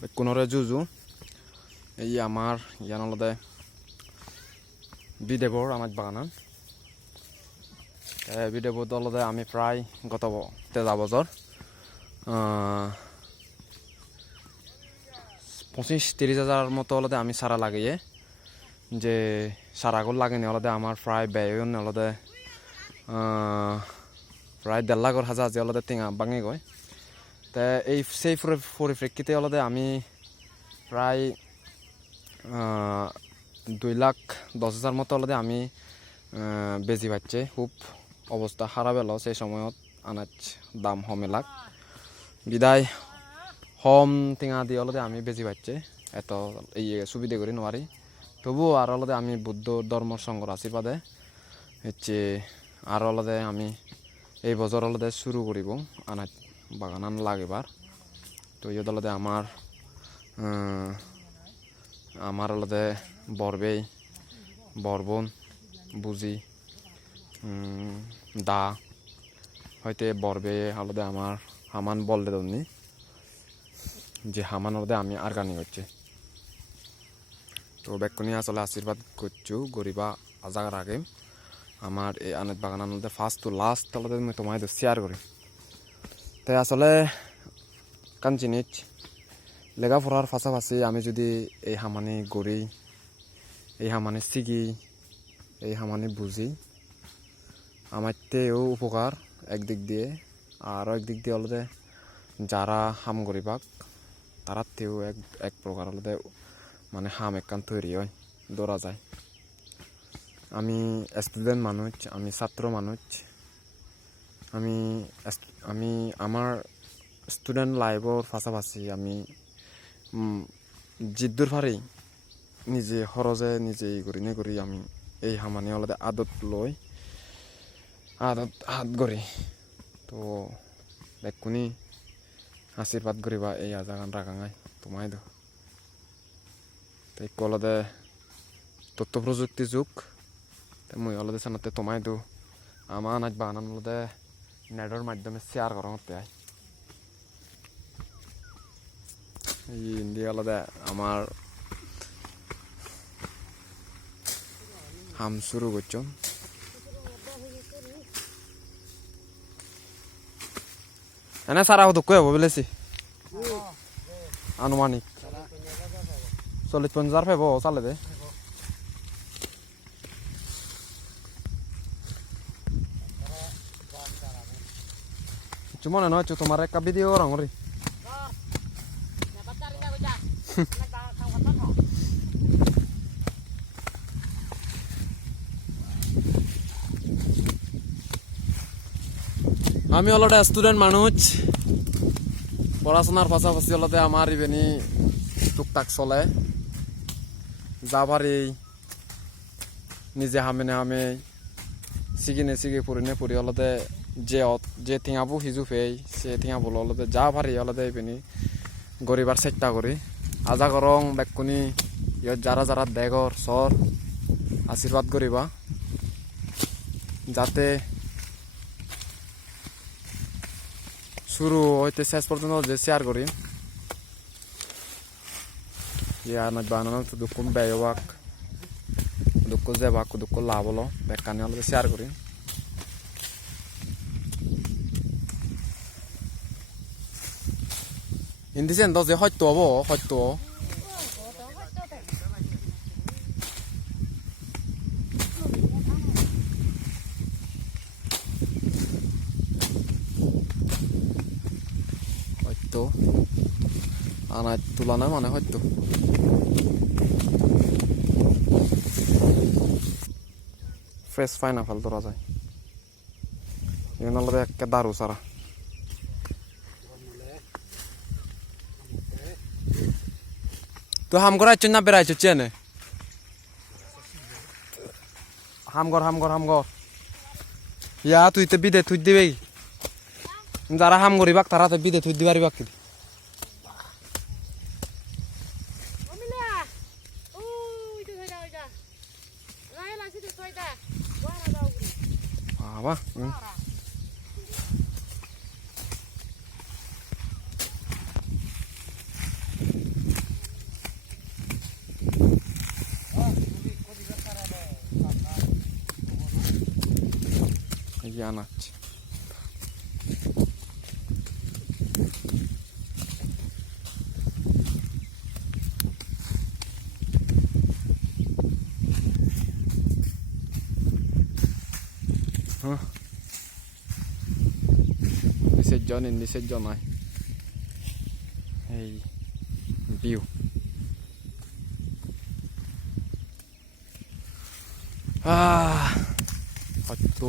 বেকুনরে জুজু এই আমার ইয়ান আলাদা বিদেবর আমার বাগানান বিদেবর আলাদা আমি প্রায় গত তেজা বছর 25-30 হাজার মতো আলাদা আমি সারা লাগিয়ে যে সারাগুলো লাগেনি আলাদা আমার প্রায় ব্যয় আলাদা প্রায় 1.5 লাখ হাজার যে আলাদা টেঙা ভাঙে গয় তা এই সেই পরিপ্রেক্ষিতে আলাদা আমি প্রায় 2,10,000 মতো আলাদা আমি বেজি পাচ্ছে খুব অবস্থা খারাপ এলো সেই সময়ত আনাজ দাম হমে লাগ বিদায় হম টেঙা দিয়ে আলাদা আমি বেজি পাচ্ছে এত এই সুবিধা করি নোৱাৰি তবুও আর আলাদা আমি বুদ্ধ ধর্ম সংঘর আশীর্বাদে হচ্ছে আর আলাদা আমি এই বছর আলাদা শুরু করিব আনাজ বাগান লাগেবার তো ইয়ে আলাদা আমার আলাদা বরবেই বরবন বুঝি দা হয়তো বরবে আলাদা আমার হামান বললে দমনি যে হামান আলাদা আমি অর্গানিক হচ্ছে তো বেকুনি আসলে আশীর্বাদ করছু গরিবা আজাগার আগে আমার এই আনাজ বাগান আলাদা ফার্স্ট টু লাস্ট আলাদা আমি তোমাদের শেয়ার করি তাই আসলে কান জিনিস লেখাপড়ার পাশাপাশি আমি যদি এই হামানি গড়ি এই হামানি শিখি এই হামানি বুঝি আমার তেও উপকার একদিক দিয়ে আর একদিক দিয়ে আলাদা যারা হাম গরিবাক তারা তেও এক প্রকার আলাদা মানে হাম একখান তৈরি হয় ধরা যায় আমি স্টুডেন্ট মানুষ আমি ছাত্র মানুষ আমি আমার স্টুডেন্ট লাইফর পাশাপাশি আমি জিদ্দুর ফারি নিজে খরচে নিজে ই করি আমি এই হামানি আলাদা আদত লই আদত হাত গড়ি তো বেকুনি আশীর্বাদ করিবা এই আজাগান রাখাঙাই তোমায় দো তাই আলাদা তথ্য প্রযুক্তি যুগ মই আলাদা সানাতে তোমায় দো আমার আনাজ বাগান আলাদা নেটের মাধ্যমে শেয়ার করা হতে হয় ইন্ডিয়া আলাদা আমার হাম শুরু করছো এনে সারা দুঃখ হবো বলেছি আনুমানিক 40-50 ফেব চালে দে মনে নয় তোমার একটা ভিডিও রঙ রে আমি অলরেডি স্টুডেন্ট মানুষ পড়াশোনার পাশাপাশি অলরেডি আমার ইভেনি টুকটাক চলে যা পারি নিজে হামে শিখি পড়ি অলরেডি যে থিঙাবো সিজু ফেই সে থিঙাবো অলরেডি যা পারি অলরেডি ইভেনি গরিবার চেষ্টা করি আজা করং বেকুনি ইয়ত যারা দেগর সর আশীর্বাদ করিবা যাতে শুরু হইতে শেষ পর্যন্ত যে শেয়ার করি আনাজ বানানো দুঃখ ব্যয় হওয়াক দুঃখ যে বাক দুঃখ লাভ হলো বেকানি হলে শেয়ার করি হিন্দি চেন যে সত্য হব সত্য আনাজ তোলা নাই মানে হয়তো ফ্রেশ পাইনাপেল ধরা যায় এগুলো একটা দারু সারা তো হাম করাইছ না বেড়াইছ চেনে হাম কর ইয়া তুই তো বিদে থুই দিবে যারা হাম করিবাক তারা তো বিদে থুই দিবার বাকি বাবা আনাচ্ছে নিচের জন হয় এই ভিউ হয়তো